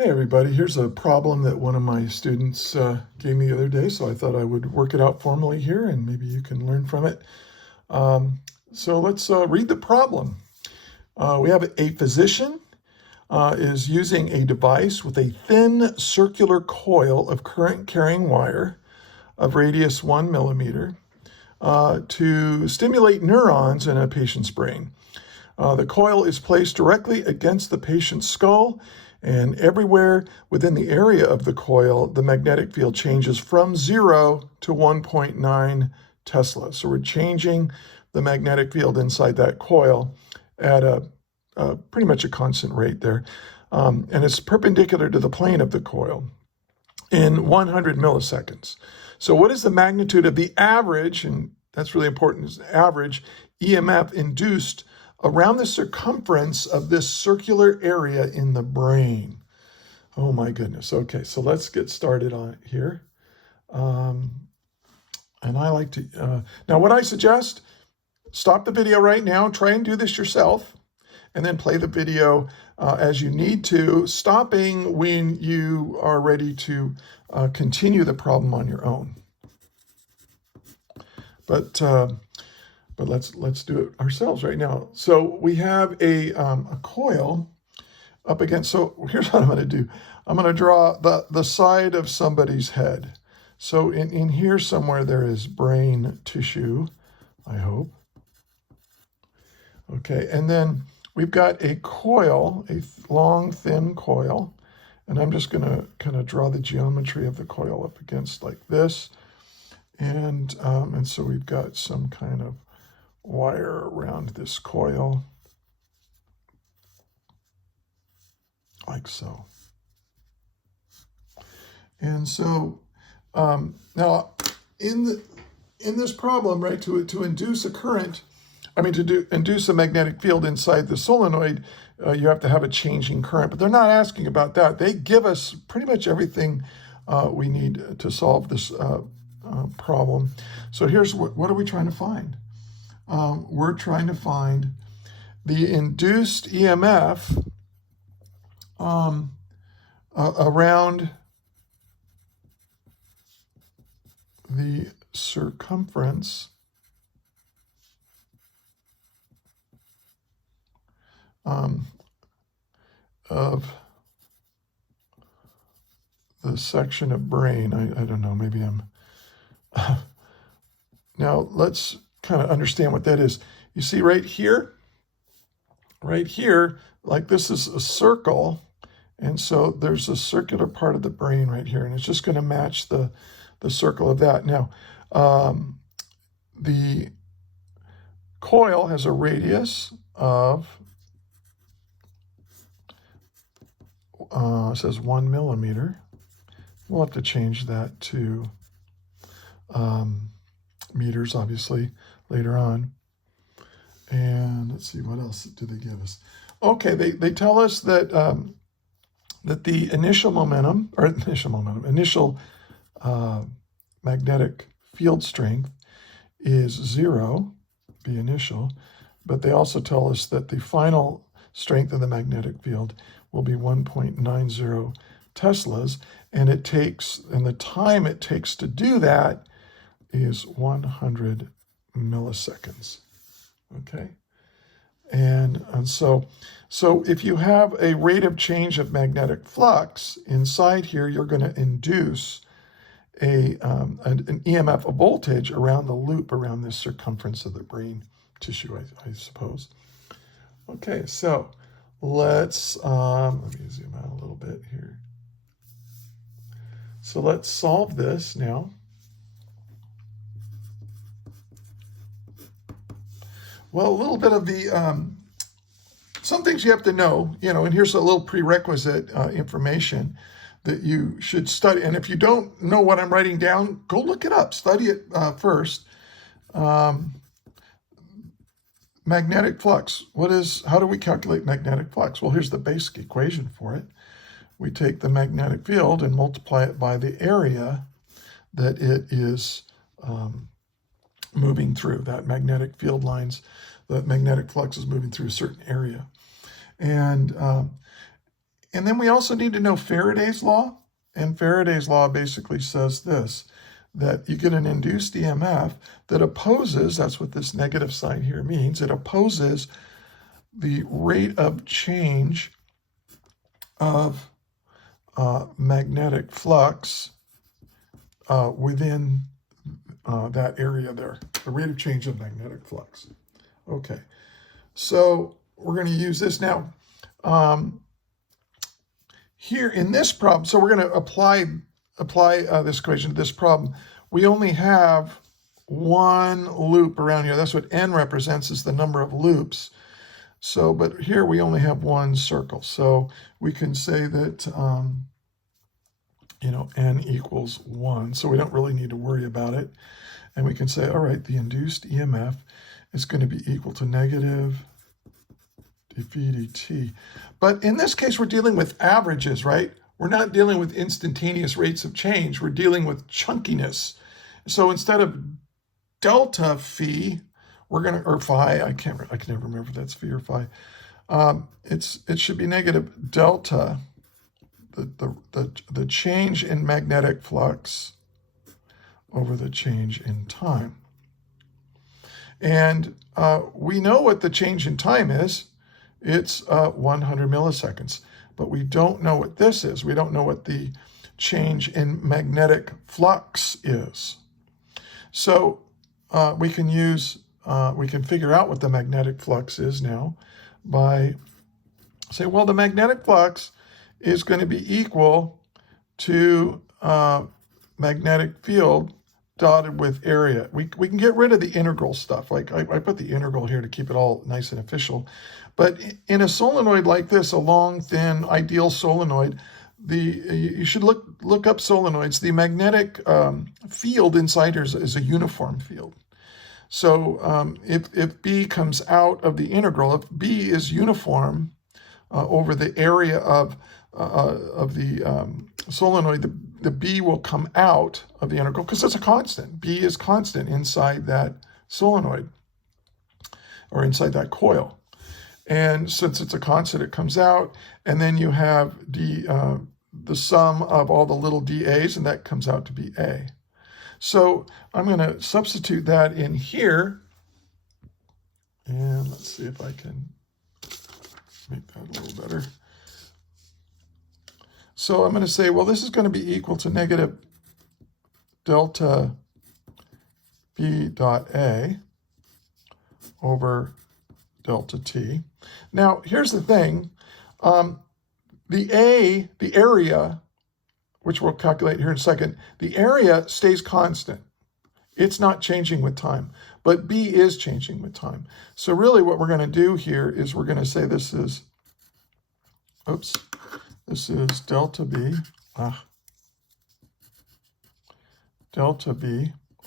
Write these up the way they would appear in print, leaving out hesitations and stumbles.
Hey everybody, here's a problem that one of my students gave me the other day, so I thought I would work it out formally here and maybe you can learn from it. So let's read the problem. We have a physician is using a device with a thin circular coil of current carrying wire of radius 1 millimeter to stimulate neurons in a patient's brain. The coil is placed directly against the patient's skull, and everywhere within the area of the coil, the magnetic field changes from 0 to 1.9 Tesla. So we're changing the magnetic field inside that coil at a pretty much a constant rate there. And it's perpendicular to the plane of the coil in 100 milliseconds. So what is the magnitude of the average, and that's really important, is the average EMF induced around the circumference of this circular area in the brain? Oh my goodness. Okay, so let's get started on it here. And I like to, now what I suggest, stop the video right now, try and do this yourself, and then play the video as you need to, stopping when you are ready to continue the problem on your own. But let's do it ourselves right now. So we have a coil up against, so here's what I'm going to do. I'm going to draw the side of somebody's head. So in here somewhere there is brain tissue, I hope. Okay, and then we've got a coil, a long, thin coil, and I'm just going to kind of draw the geometry of the coil up against like this. And so we've got some kind of wire around this coil, like so. And so now in this problem, right, to induce a current, induce a magnetic field inside the solenoid, you have to have a changing current, but they're not asking about that. They give us pretty much everything we need to solve this problem. So here's what are we trying to find? We're trying to find the induced EMF around the circumference of the section of brain. I don't know, maybe I'm... Now let's kind of understand what that is. You see right here, like this is a circle, and so there's a circular part of the brain right here, and it's just going to match the circle of that. Now, the coil has a radius of, it says 1 millimeter. We'll have to change that to meters, obviously, later on. And let's see, what else do they give us? Okay, they tell us that that the initial magnetic field strength is 0, the initial, but they also tell us that the final strength of the magnetic field will be 1.90 Teslas, and the time it takes to do that is 100 milliseconds. Okay, and so if you have a rate of change of magnetic flux inside here, you're going to induce an EMF, a voltage around the loop around this circumference of the brain tissue, I suppose. Okay, so let's let me zoom out a little bit here. So let's solve this now. Well, a little bit of the, some things you have to know, and here's a little prerequisite information that you should study. And if you don't know what I'm writing down, go look it up, study it first. Magnetic flux, how do we calculate magnetic flux? Well, here's the basic equation for it. We take the magnetic field and multiply it by the area that it is moving through. That magnetic field lines, the magnetic flux is moving through a certain area. And And then we also need to know Faraday's law. And Faraday's law basically says this, that you get an induced EMF that opposes, that's what this negative sign here means, it opposes the rate of change of magnetic flux within that area there, the rate of change of magnetic flux. Okay, so we're going to use this now. Here in this problem, so we're going to apply this equation to this problem. We only have one loop around here. That's what n represents, is the number of loops. So, but here we only have one circle. So we can say that, n equals 1. So we don't really need to worry about it. And we can say, all right, the induced EMF is going to be equal to negative dV dt. But in this case, we're dealing with averages, right? We're not dealing with instantaneous rates of change. We're dealing with chunkiness. So instead of delta phi, we're going to, or phi, I can never remember if that's phi or phi. It should be negative delta, the change in magnetic flux over the change in time. And we know what the change in time is. It's 100 milliseconds. But we don't know what this is. We don't know what the change in magnetic flux is. So we can figure out what the magnetic flux is now by saying, well, the magnetic flux is going to be equal to magnetic field dotted with area. We can get rid of the integral stuff. Like I put the integral here to keep it all nice and official. But in a solenoid like this, a long, thin, ideal solenoid, you should look up solenoids. The magnetic field inside here is a uniform field. So if B comes out of the integral, if B is uniform over the area of the solenoid, the B will come out of the integral because it's a constant. B is constant inside that solenoid or inside that coil. And since it's a constant, it comes out, and then you have the sum of all the little dA's, and that comes out to be A. So I'm going to substitute that in here, and let's see if I can make that a little better. So I'm going to say, well, this is going to be equal to negative delta B dot A over delta T. Now, here's the thing. The area, which we'll calculate here in a second, the area stays constant. It's not changing with time, but B is changing with time. So really what we're going to do here is we're going to say this is delta B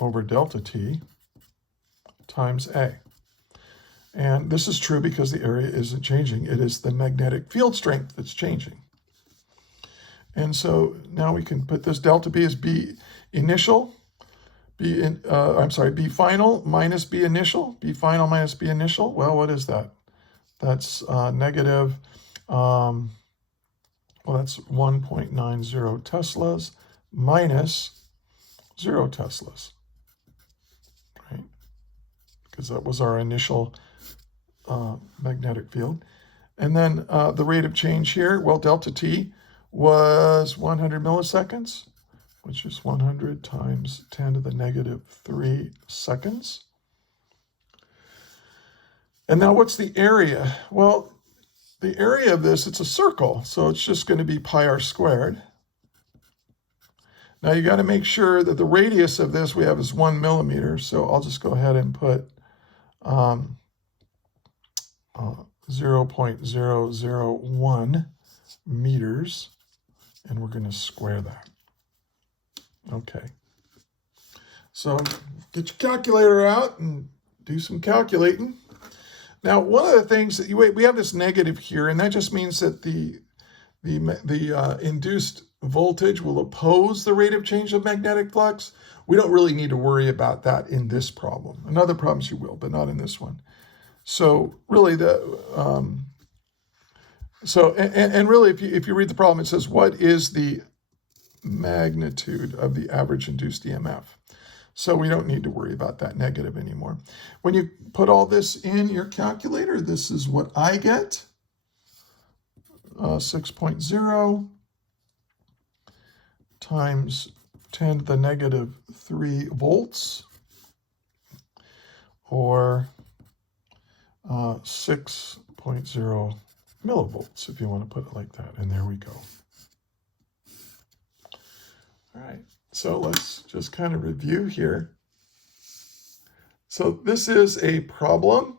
over delta T times A. And this is true because the area isn't changing. It is the magnetic field strength that's changing. And so now we can put this delta B as B initial, B final minus B initial, B final minus B initial. Well, what is that? That's negative, that's 1.90 Teslas minus 0 Teslas, right? Because that was our initial magnetic field. And then the rate of change here, well, delta T was 100 milliseconds, which is 100 times 10 to the negative 3 seconds. And now what's the area? Well, the area of this, it's a circle, so it's just going to be pi r squared. Now you got to make sure that the radius of this we have is 1 millimeter, so I'll just go ahead and put 0.001 meters, and we're going to square that. Okay. So get your calculator out and do some calculating. Now, one of the things that we have this negative here, and that just means that the induced voltage will oppose the rate of change of magnetic flux. We don't really need to worry about that in this problem. In other problems you will, but not in this one. So really So, and really, if you read the problem, it says, what is the magnitude of the average induced EMF? So we don't need to worry about that negative anymore. When you put all this in your calculator, this is what I get. 6.0 times 10 to the negative 3 volts, or 6.0 millivolts, if you want to put it like that. And there we go. All right, so let's just kind of review here. So this is a problem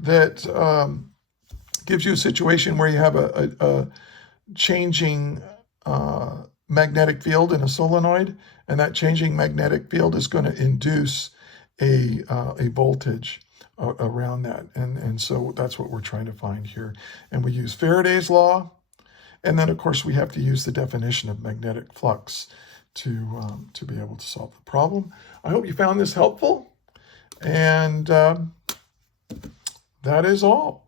that gives you a situation where you have a changing magnetic field in a solenoid, and that changing magnetic field is going to induce a voltage around that. And so that's what we're trying to find here. And we use Faraday's law, and then of course we have to use the definition of magnetic flux to be able to solve the problem. I hope you found this helpful, and that is all.